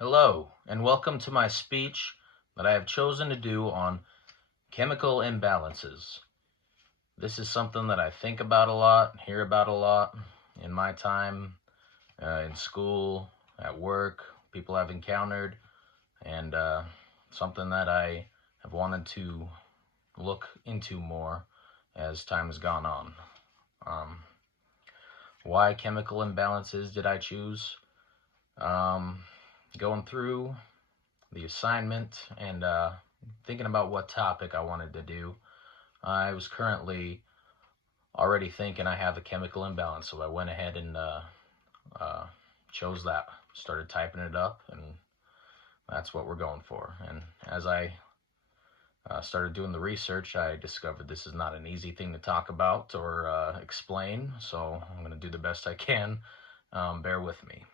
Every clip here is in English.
Hello, and welcome to my speech that I have chosen to do on chemical imbalances. This is something that I think about a lot, hear about a lot in my time in school, at work, people I've encountered, and something that I have wanted to look into more as time has gone on. Um, why chemical imbalances did I choose? Going through the assignment and thinking about what topic I wanted to do, I was currently already thinking I have a chemical imbalance, so I went ahead and uh, chose that. Started typing it up, and that's what we're going for. And as I started doing the research, I discovered this is not an easy thing to talk about or explain, so I'm going to do the best I can. Bear with me.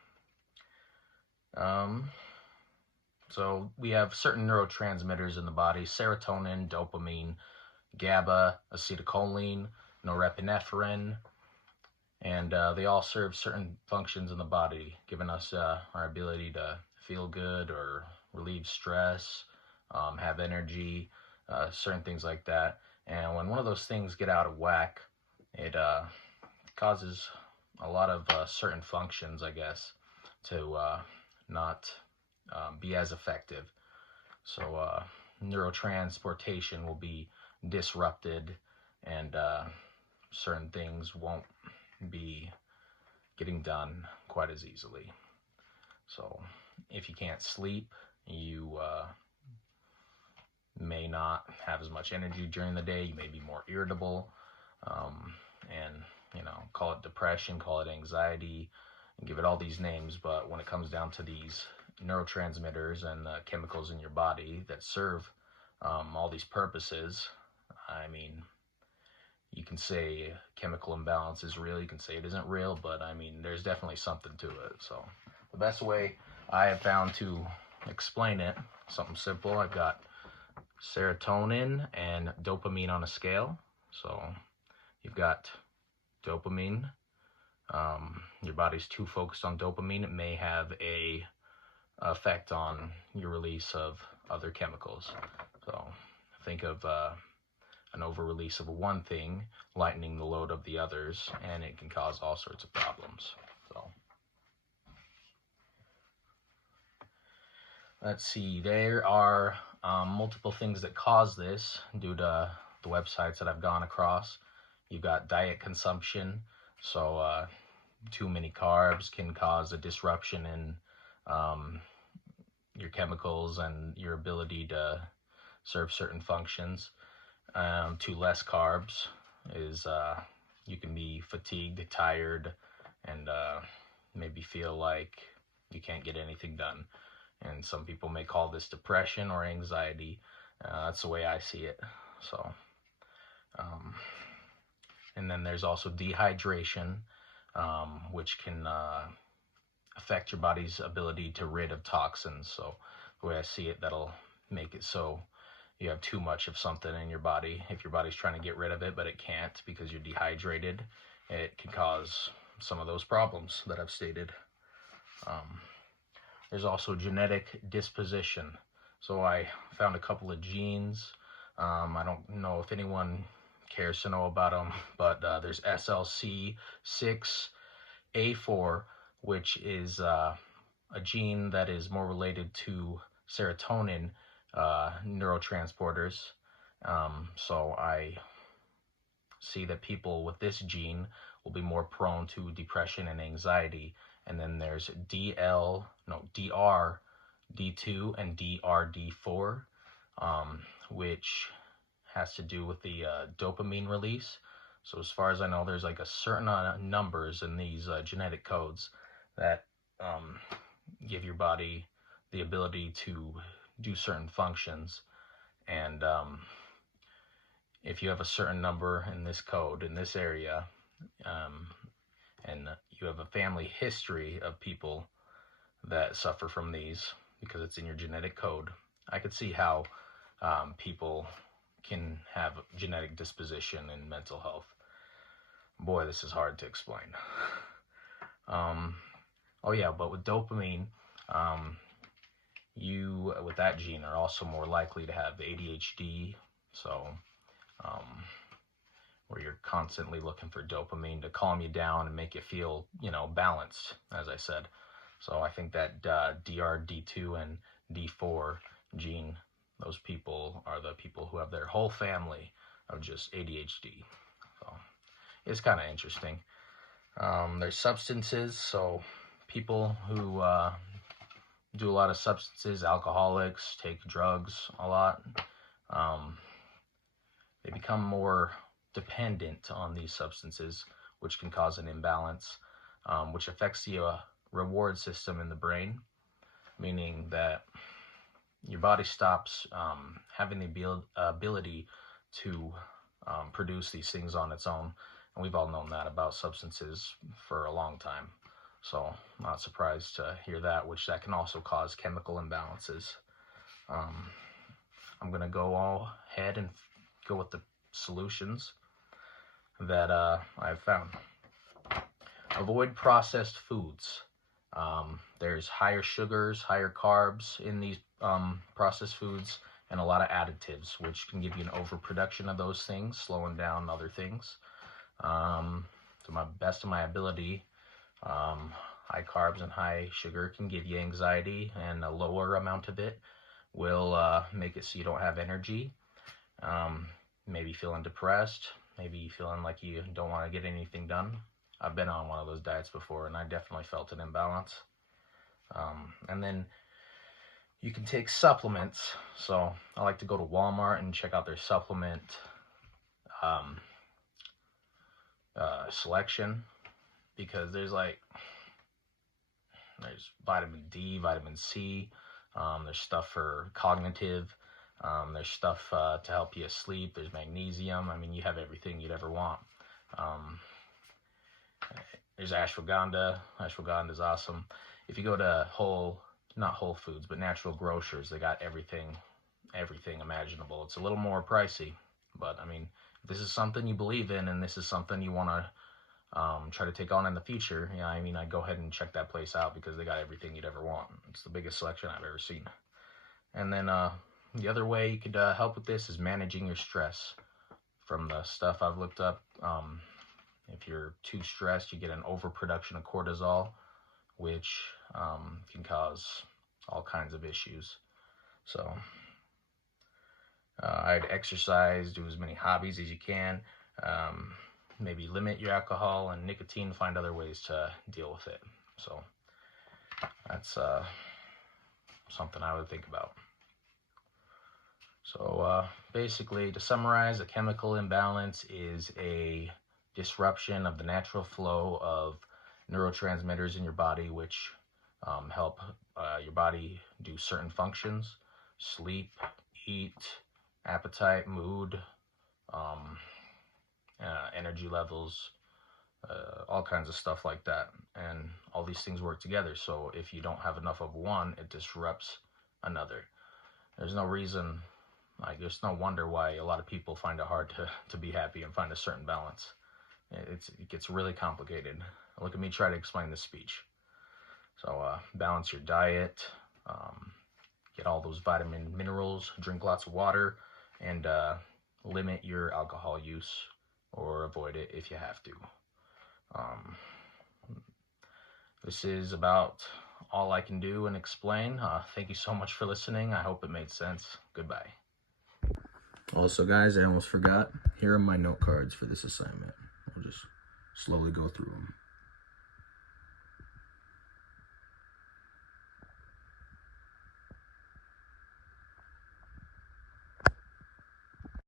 So we have certain neurotransmitters in the body: serotonin, dopamine, GABA, acetylcholine, norepinephrine, and they all serve certain functions in the body, giving us our ability to feel good or relieve stress, have energy, certain things like that. And when one of those things get out of whack, it causes a lot of certain functions, I guess, to not be as effective. So neurotransportation will be disrupted, and certain things won't be getting done quite as easily. So if you can't sleep, you may not have as much energy during the day. You may be more irritable, and call it depression, call it anxiety, and give it all these names. But when it comes down to these neurotransmitters and chemicals in your body that serve all these purposes, I mean, you can say chemical imbalance is real, you can say it isn't real, but I mean, there's definitely something to it. So the best way I have found to explain it, something simple. I've got serotonin and dopamine on a scale. So you've got dopamine. Your body's too focused on dopamine, it may have a effect on your release of other chemicals. So think of an over release of one thing lightening the load of the others, and it can cause all sorts of problems. So let's see, there are multiple things that cause this due to the websites that I've gone across. You've got diet consumption, so too many carbs can cause a disruption in your chemicals and your ability to serve certain functions. Too less carbs is you can be fatigued, tired, and maybe feel like you can't get anything done. And some people may call this depression or anxiety. That's the way I see it. So, and then there's also dehydration, which can affect your body's ability to rid of toxins. So the way I see it, that'll make it so you have too much of something in your body. If your body's trying to get rid of it, but it can't because you're dehydrated, it can cause some of those problems that I've stated. There's also genetic disposition. So I found a couple of genes. I don't know if anyone cares to know about them, but there's SLC6A4, which is a gene that is more related to serotonin neurotransporters. So I see that people with this gene will be more prone to depression and anxiety. And then there's DRD2 and DRD4, which has to do with the dopamine release. So as far as I know, there's like a certain numbers in these genetic codes that give your body the ability to do certain functions. And if you have a certain number in this code in this area, and you have a family history of people that suffer from these because it's in your genetic code, I could see how people can have genetic disposition in mental health. Boy, this is hard to explain. Oh yeah, but with dopamine, you with that gene are also more likely to have ADHD. So where you're constantly looking for dopamine to calm you down and make you feel, balanced, as I said. So I think that DR2 and D4 gene, those people are the people who have their whole family of just ADHD. So it's kind of interesting. There's substances, so people who do a lot of substances, alcoholics, take drugs a lot, they become more dependent on these substances, which can cause an imbalance, which affects the reward system in the brain, meaning that your body stops having the ability to produce these things on its own. And we've all known that about substances for a long time. So I'm not surprised to hear that, which that can also cause chemical imbalances. I'm going to go ahead and go with the solutions that I've found. Avoid processed foods. There's higher sugars, higher carbs in these processed foods, and a lot of additives, which can give you an overproduction of those things, slowing down other things. To my best of my ability, high carbs and high sugar can give you anxiety, and a lower amount of it will make it so you don't have energy. Maybe feeling depressed, maybe feeling like you don't want to get anything done. I've been on one of those diets before, and I definitely felt an imbalance. And then you can take supplements. So I like to go to Walmart and check out their supplement selection, because there's vitamin D, vitamin C, there's stuff for cognitive, there's stuff to help you sleep, there's magnesium. I mean, you have everything you'd ever want. There's ashwagandha. Ashwagandha is awesome. If you go to not Whole Foods, but natural grocers, they got everything imaginable. It's a little more pricey, but I mean, if this is something you believe in and this is something you want to try to take on in the future, I'd go ahead and check that place out, because they got everything you'd ever want. It's the biggest selection I've ever seen. And then the other way you could help with this is managing your stress. From the stuff I've looked up, if you're too stressed, you get an overproduction of cortisol, which can cause all kinds of issues. So I'd exercise, do as many hobbies as you can, maybe limit your alcohol and nicotine, find other ways to deal with it. So that's something I would think about. So basically, to summarize, a chemical imbalance is a disruption of the natural flow of neurotransmitters in your body, which help your body do certain functions: sleep, eat, appetite, mood, energy levels, all kinds of stuff like that. And all these things work together. So if you don't have enough of one, it disrupts another. There's no reason, there's no wonder why a lot of people find it hard to be happy and find a certain balance. It gets really complicated. Look at me try to explain this speech. So balance your diet, get all those vitamin minerals, drink lots of water, and limit your alcohol use, or avoid it if you have to. This is about all I can do and explain. Thank you so much for listening. I hope it made sense. Goodbye. Also, guys, I almost forgot. Here are my note cards for this assignment. I'll just slowly go through them.